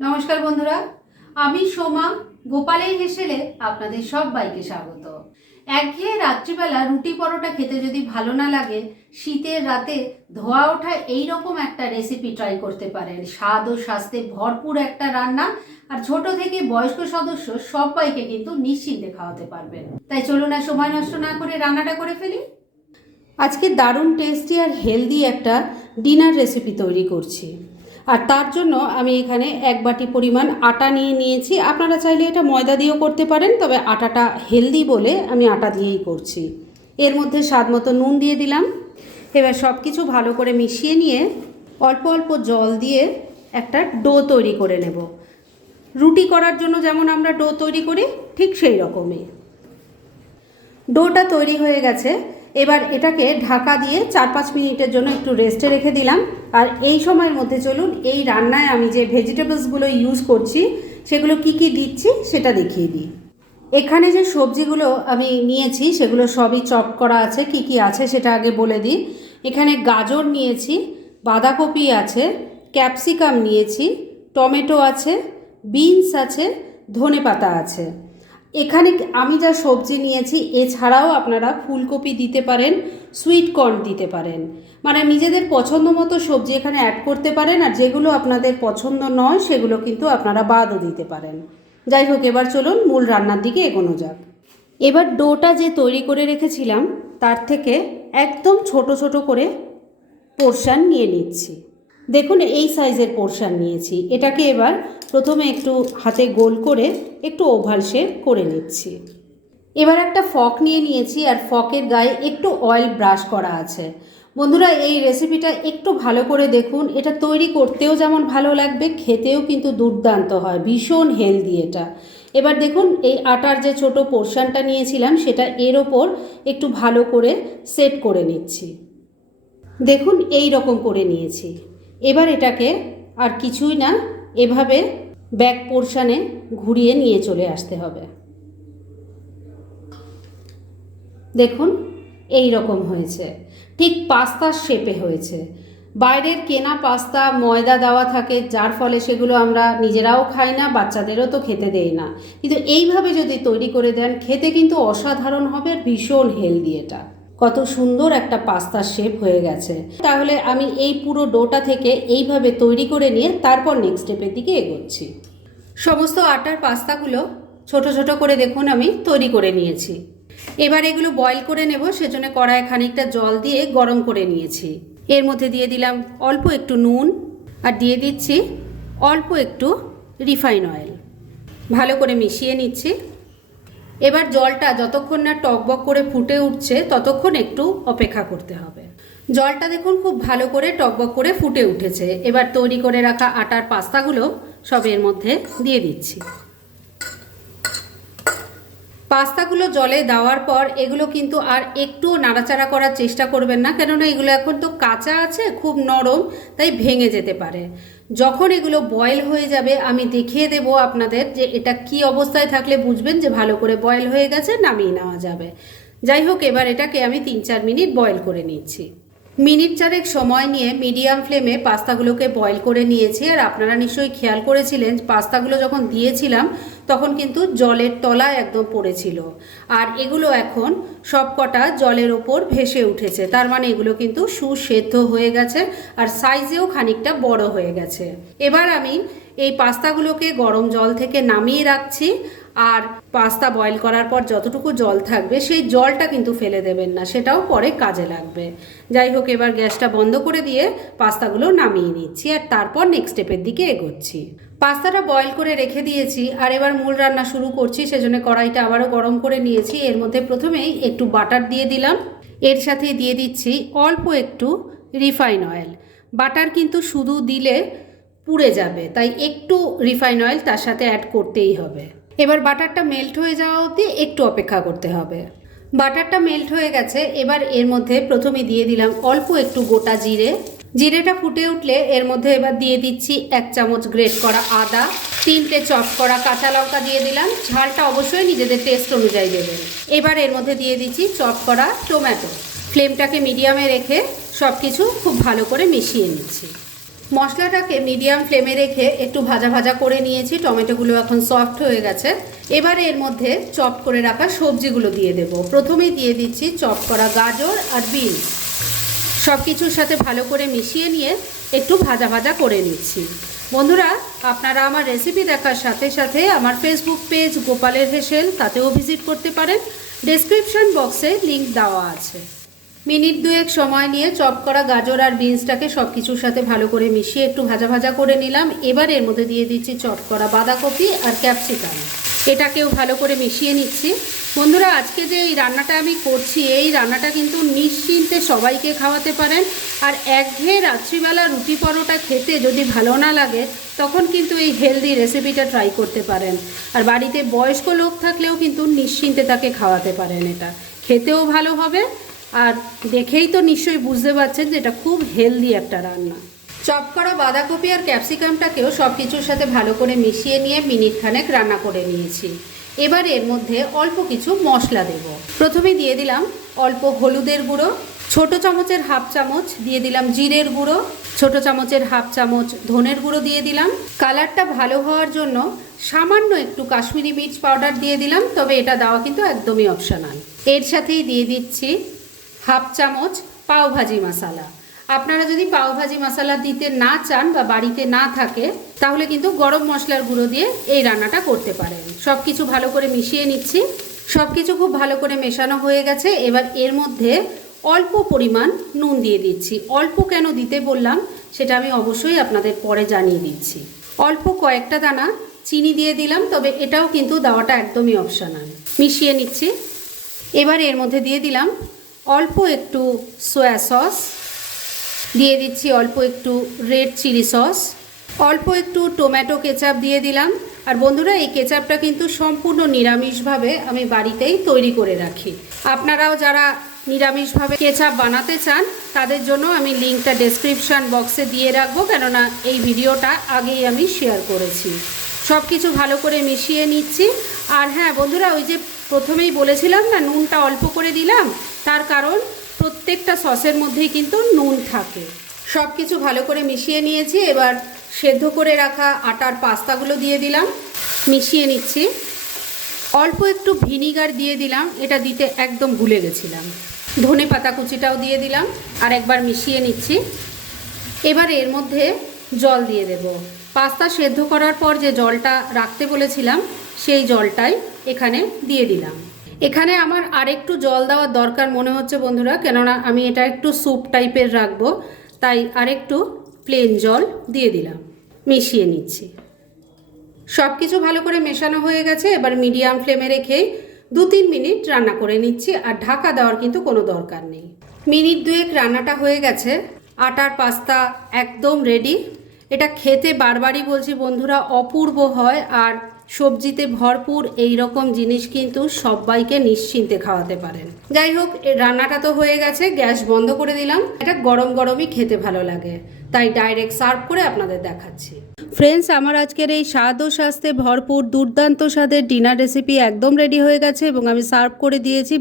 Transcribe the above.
নমস্কার বন্ধুরা, আমি সোমা গোপালের হেসেলে আপনাদের সবাইকে স্বাগত। একঘেয়ে রাত্রিবেলা রুটি পরোটা খেতে যদি ভালো না লাগে, শীতের রাতে ধোয়া ওঠা এইরকম একটা রেসিপি ট্রাই করতে পারেন। স্বাদ ও স্বাস্থ্যে ভরপুর একটা রান্না আর ছোট থেকে বয়স্ক সদস্য সবাইকে কিন্তু নিশ্চিন্তে খাওয়াতে পারবেন। তাই চলুন আর সময় নষ্ট না করে রান্নাটা করে ফেলি। আজকে দারুণ টেস্টি আর হেলদি একটা ডিনার রেসিপি তৈরি করছি। আর তার জন্য আমি এখানে এক বাটি পরিমাণ আটা নিয়ে নিয়েছি। আপনারা চাইলে এটা ময়দা দিয়েও করতে পারেন, তবে আটাটা হেলদি বলে আমি আটা দিয়েই করছি। এর মধ্যে স্বাদ মতো নুন দিয়ে দিলাম। এবার সব কিছু ভালো করে মিশিয়ে নিয়ে অল্প অল্প জল দিয়ে একটা ডো তৈরি করে নেব। রুটি করার জন্য যেমন আমরা ডো তৈরি করি, ঠিক সেই রকমই। ডোটা তৈরি হয়ে গেছে। এবার এটাকে ঢাকা দিয়ে চার পাঁচ মিনিটের জন্য একটু রেস্টে রেখে দিলাম। আর এই সময়ের মধ্যে চলুন, এই রান্নায় আমি যে ভেজিটেবলসগুলো ইউজ করছি, সেগুলো কি কি দিচ্ছি সেটা দেখিয়ে দিই। এখানে যে সবজিগুলো আমি নিয়েছি, সেগুলো সবই চপ করা আছে, কি কি আছে সেটা আগে বলে দিই। এখানে গাজর নিয়েছি, বাঁধাকপি আছে, ক্যাপসিকাম নিয়েছি, টমেটো আছে, বিনস আছে ধনে পাতা আছে। এখানে আমি যা সবজি নিয়েছি, এছাড়াও আপনারা ফুলকপি দিতে পারেন সুইট কর্ন দিতে পারেন। মানে নিজেদের পছন্দ মতো সবজি এখানে অ্যাড করতে পারেন, আর যেগুলো আপনাদের পছন্দ নয়, সেগুলো কিন্তু আপনারা বাদও দিতে পারেন। যাই হোক, এবার চলুন মূল রান্নার দিকে এগোনো যাক। এবার ডোটা যে তৈরি করে রেখেছিলাম, তার থেকে একদম ছোট ছোট করে পোর্শান নিয়ে নিচ্ছি। দেখুন, এই সাইজের পোর্শান নিয়েছি। এটাকে এবার প্রথমে একটু হাতে গোল করে একটু ওভাল শেপ করে নিচ্ছি। এবার একটা ফক নিয়ে নিয়েছি, আর ফকের গায়ে একটু অয়েল ব্রাশ করা আছে। বন্ধুরা, এই রেসিপিটা একটু ভালো করে দেখুন। এটা তৈরি করতেও যেমন ভালো লাগবে, খেতেও কিন্তু দুর্দান্ত হয়। ভীষণ হেলদি এটা। এবার দেখুন, এই আটার যে ছোট পোর্শনটা নিয়েছিলাম, সেটা এর ওপর একটু ভালো করে সেট করে নিচ্ছি। দেখুন, এই রকম করে নিয়েছি। এবার এটাকে আর কিছুই না, এভাবে ব্যাক পোর্শানে ঘুরিয়ে নিয়ে চলে আসতে হবে। দেখুন, এই রকম হয়েছে। ঠিক পাস্তার শেপে হয়েছে। বাইরের কেনা পাস্তা, ময়দা দেওয়া থাকে, যার ফলে সেগুলো আমরা নিজেরাও খাই না, বাচ্চাদেরও তো খেতে দেই না। কিন্তু এইভাবে যদি তৈরি করে দেন, খেতে কিন্তু অসাধারণ হবে, ভীষণ হেলদি এটা। কত সুন্দর একটা পাস্তার শেপ হয়ে গেছে। তাহলে আমি এই পুরো ডোটা থেকে এইভাবে তৈরি করে নিয়ে তারপর নেক্সট স্টেপের দিকে এগোচ্ছি। সমস্ত আটার পাস্তাগুলো ছোট ছোট করে দেখুন আমি তৈরি করে নিয়েছি। এবার এগুলো বয়েল করে নেব, সেজন্য কড়ায় খানিকটা জল দিয়ে গরম করে নিয়েছি। এর মধ্যে দিয়ে দিলাম অল্প একটু নুন আর দিয়ে দিচ্ছি অল্প একটু রিফাইন অয়েল ভালো করে মিশিয়ে নিচ্ছি। এবার জলটা যতক্ষণ না টকবক করে ফুটে উঠছে, ততক্ষণ একটু অপেক্ষা করতে হবে। জলটা দেখুন খুব ভালো করে টকবক করে ফুটে উঠেছে। এবার তৈরি করে রাখা আটার পাস্তাগুলো সব এর মধ্যে দিয়ে দিচ্ছি। পাস্তাগুলো জলে দেওয়ার পর এগুলো কিন্তু আর একটু নাড়াচাড়া করার চেষ্টা করবেন না, কেননা এগুলো এখন তো কাঁচা আছে, খুব নরম, তাই ভেঙে যেতে পারে। যখন এগুলো বয়েল হয়ে যাবে, আমি দেখিয়ে দেব আপনাদের যে এটা কি অবস্থায় থাকলে বুঝবেন যে ভালো করে বয়েল হয়ে গেছে, নামিয়ে নেওয়া যাবে। যাই হোক, এবার এটাকে আমি তিন চার মিনিট বয়েল করে নিচ্ছি। মিনিট চারেক সময় নিয়ে মিডিয়াম ফ্লেমে পাস্তাগুলোকে বয়েল করে নিয়েছি। আর আপনারা নিশ্চয়ই খেয়াল করেছিলেন, পাস্তাগুলো যখন দিয়েছিলাম, তখন কিন্তু জলের তলায় একদম পড়েছিল। আর এগুলো এখন সবকটা জলের ওপর ভেসে উঠেছে। তার মানে এগুলো কিন্তু সুসেদ্ধ হয়ে গেছে আর সাইজেও খানিকটা বড় হয়ে গেছে। এবার আমি এই পাস্তাগুলোকে গরম জল থেকে নামিয়ে রাখছি। আর পাস্তা বয়েল করার পর যতটুকু জল থাকবে, সেই জলটা কিন্তু ফেলে দেবেন না, সেটাও পরে কাজে লাগবে। যাই হোক, এবার গ্যাসটা বন্ধ করে দিয়ে পাস্তাগুলো নামিয়ে নিচ্ছি আর তারপর নেক্সট স্টেপের দিকে এগোচ্ছি। পাস্তাটা বয়েল করে রেখে দিয়েছি আর এবার মূল রান্না শুরু করছি, সেজন্য কড়াইটা আবারও গরম করে নিয়েছি। এর মধ্যে প্রথমেই একটু বাটার দিয়ে দিলাম। এর সাথে দিয়ে দিচ্ছি অল্প একটু রিফাইন অয়েল বাটার কিন্তু শুধু দিলে পুড়ে যাবে, তাই একটু রিফাইন অয়েল তার সাথে অ্যাড করতেই হবে। এবার বাটারটা মেল্ট হয়ে যাওয়া অবধি একটু অপেক্ষা করতে হবে। বাটারটা মেল্ট হয়ে গেছে, এবার এর মধ্যে প্রথমে দিয়ে দিলাম অল্প একটু গোটা জিরে। জিরেটা ফুটে উঠলে এর মধ্যে এবার দিয়ে দিচ্ছি এক চামচ গ্রেট করা আদা, তিনটে চপ করা কাঁচা লঙ্কা দিয়ে দিলাম। ঝালটা অবশ্যই নিজেদের টেস্ট অনুযায়ী দেবেন। এবার এর মধ্যে দিয়ে দিচ্ছি চপ করা টমেটো ফ্লেমটাকে মিডিয়ামে রেখে সব কিছু খুব ভালো করে মিশিয়ে নিচ্ছি। মশলাটাকে মিডিয়াম ফ্লেমে রেখে একটু ভাজা ভাজা করে নিয়েছি। টমেটোগুলো এখন সফট হয়ে গেছে। এবারে এর মধ্যে চপ করে রাখা সবজিগুলো দিয়ে দেব। প্রথমেই দিয়ে দিচ্ছি চপ করা গাজর আর বিনস। সব কিছুর সাথে ভালো করে মিশিয়ে নিয়ে একটু ভাজা ভাজা করে নিচ্ছি। বন্ধুরা, আপনারা আমার রেসিপি দেখার সাথে সাথে আমার ফেসবুক পেজ গোপালের হেসেল, তাতেও ভিজিট করতে পারেন। ডেসক্রিপশন বক্সে লিংক দেওয়া আছে। মিনিট দুয়েক সময় নিয়ে চপ করা গাজর আর বিনসটাকে সব কিছুর সাথে ভালো করে মিশিয়ে একটু ভাজা ভাজা করে নিলাম। এবার এর মধ্যে দিয়ে দিচ্ছি চপ করা বাঁধাকপি আর ক্যাপসিকাম। এটাকেও ভালো করে মিশিয়ে নিচ্ছি। বন্ধুরা, আজকে যে এই রান্নাটা আমি করছি, এই রান্নাটা কিন্তু নিশ্চিন্তে সবাইকে খাওয়াতে পারেন। আর একঘেয়ে রাত্রিবেলা রুটি পরোটা খেতে যদি ভালো না লাগে, তখন কিন্তু এই হেলদি রেসিপিটা ট্রাই করতে পারেন। আর বাড়িতে বয়স্ক লোক থাকলেও কিন্তু নিশ্চিন্তে তাকে খাওয়াতে পারেন এটা। খেতেও ভালো হবে আর দেখেই তো নিশ্চয়ই বুঝতে পারছেন যে এটা খুব হেলদি একটা রান্না। চপ করা বাঁধাকপি আর ক্যাপসিকামটাকেও সব কিছুর সাথে ভালো করে মিশিয়ে নিয়ে মিনিট খানেক রান্না করে নিয়েছি। এবার এর মধ্যে অল্প কিছু মশলা দেব। প্রথমে দিয়ে দিলাম অল্প হলুদের গুঁড়ো, ছোট চামচের হাফ চামচ দিয়ে দিলাম জিরের গুঁড়ো, ছোট চামচের হাফ চামচ ধনের গুঁড়ো দিয়ে দিলাম। কালারটা ভালো হওয়ার জন্য সামান্য একটু কাশ্মীরি মির্চ পাউডার দিয়ে দিলাম, তবে এটা দেওয়া কিন্তু একদমই অপশনাল এর সাথেই দিয়ে দিচ্ছি হাফ চামচ পাওভাজি মশলা। আপনারা যদি পাওভাজি মশলা দিতে না চান বা বাড়িতে না থাকে, তাহলে কিন্তু গরম মশলার গুঁড়ো দিয়ে এই রান্নাটা করতে পারেন। সব কিছু ভালো করে মিশিয়ে নিচ্ছি। সব কিছু খুব ভালো করে মেশানো হয়ে গেছে। এবার এর মধ্যে অল্প পরিমাণ নুন দিয়ে দিচ্ছি। অল্প কেন দিতে বললাম, সেটা আমি অবশ্যই আপনাদের পরে জানিয়ে দিচ্ছি। অল্প কয়েকটা দানা চিনি দিয়ে দিলাম, তবে এটাও কিন্তু দেওয়াটা একদমই অপশনাল মিশিয়ে নিচ্ছি। এবার এর মধ্যে দিয়ে দিলাম অল্প একটু সয়া সস দিয়ে দিচ্ছি অল্প একটু রেড চিলি সস অল্প একটু টমেটো কেচাপ দিয়ে দিলাম। আর বন্ধুরা, এই কেচাপটা কিন্তু সম্পূর্ণ নিরামিষভাবে আমি বাড়িতেই তৈরি করে রাখি। আপনারাও যারা নিরামিষভাবে কেচাপ বানাতে চান, তাদের জন্য আমি লিঙ্কটা ডেসক্রিপশান বক্সে দিয়ে রাখব, কেননা এই ভিডিওটা আগেই আমি শেয়ার করেছি। সব কিছু ভালো করে মিশিয়ে নিচ্ছি। আর হ্যাঁ বন্ধুরা, ওই যে প্রথমেই বলেছিলাম না, নুনটা অল্প করে দিলাম তার কারণ প্রত্যেকটা সসের মধ্যেই কিন্তু নুন থাকে। সব কিছু ভালো করে মিশিয়ে নিয়েছি, এবার সেদ্ধ করে রাখা আটার পাস্তাগুলো দিয়ে দিলাম। মিশিয়ে নিচ্ছি। অল্প একটু ভিনিগার দিয়ে দিলাম, এটা দিতে একদম ভুলে গেছিলাম। ধনে পাতা কুচিটাও দিয়ে দিলাম, আর একবার মিশিয়ে নিচ্ছি। এবার এর মধ্যে জল দিয়ে দেব। পাস্তা সেদ্ধ করার পর যে জলটা রাখতে বলেছিলাম, সেই জলটাই এখানে দিয়ে দিলাম। এখানে আমার আরেকটু জল দেওয়ার দরকার মনে হচ্ছে বন্ধুরা, কেননা আমি এটা একটু স্যুপ টাইপের রাখব, তাই আরেকটু প্লেন জল দিয়ে দিলাম, মিশিয়ে নিচ্ছি। সব কিছু ভালো করে মেশানো হয়ে গেছে, এবার মিডিয়াম ফ্লেমে রেখে দু তিন মিনিট রান্না করে নিচ্ছি, আর ঢাকা দেওয়ার কিন্তু কোনো দরকার নেই। মিনিট দুয়েক রান্নাটা হয়ে গেছে, আটার পাস্তা একদম রেডি এটা খেতে বারবারই বলছি বন্ধুরা, অপূর্ব হয়, আর সবজিতে ভরপুর এই রকম জিনিস কিন্তু সবাইকে নিশ্চিন্তে খাওয়াতে পারেন। যাই হোক রান্নাটা তো হয়ে গেছে, গ্যাস বন্ধ করে দিলাম। এটা গরম গরমই খেতে ভালো লাগে। তাই ডাইরেক্ট সার্ভ করে আপনাদের দেখাচ্ছি। ফ্রেন্ডস আমার আজকের এই স্বাদ ও স্বাস্থ্যে ভরপুর দুর্দান্ত স্বাদের ডিনার রেসিপি একদম রেডি হয়ে গেছে এবং আমি সার্ভ করে দিয়েছি।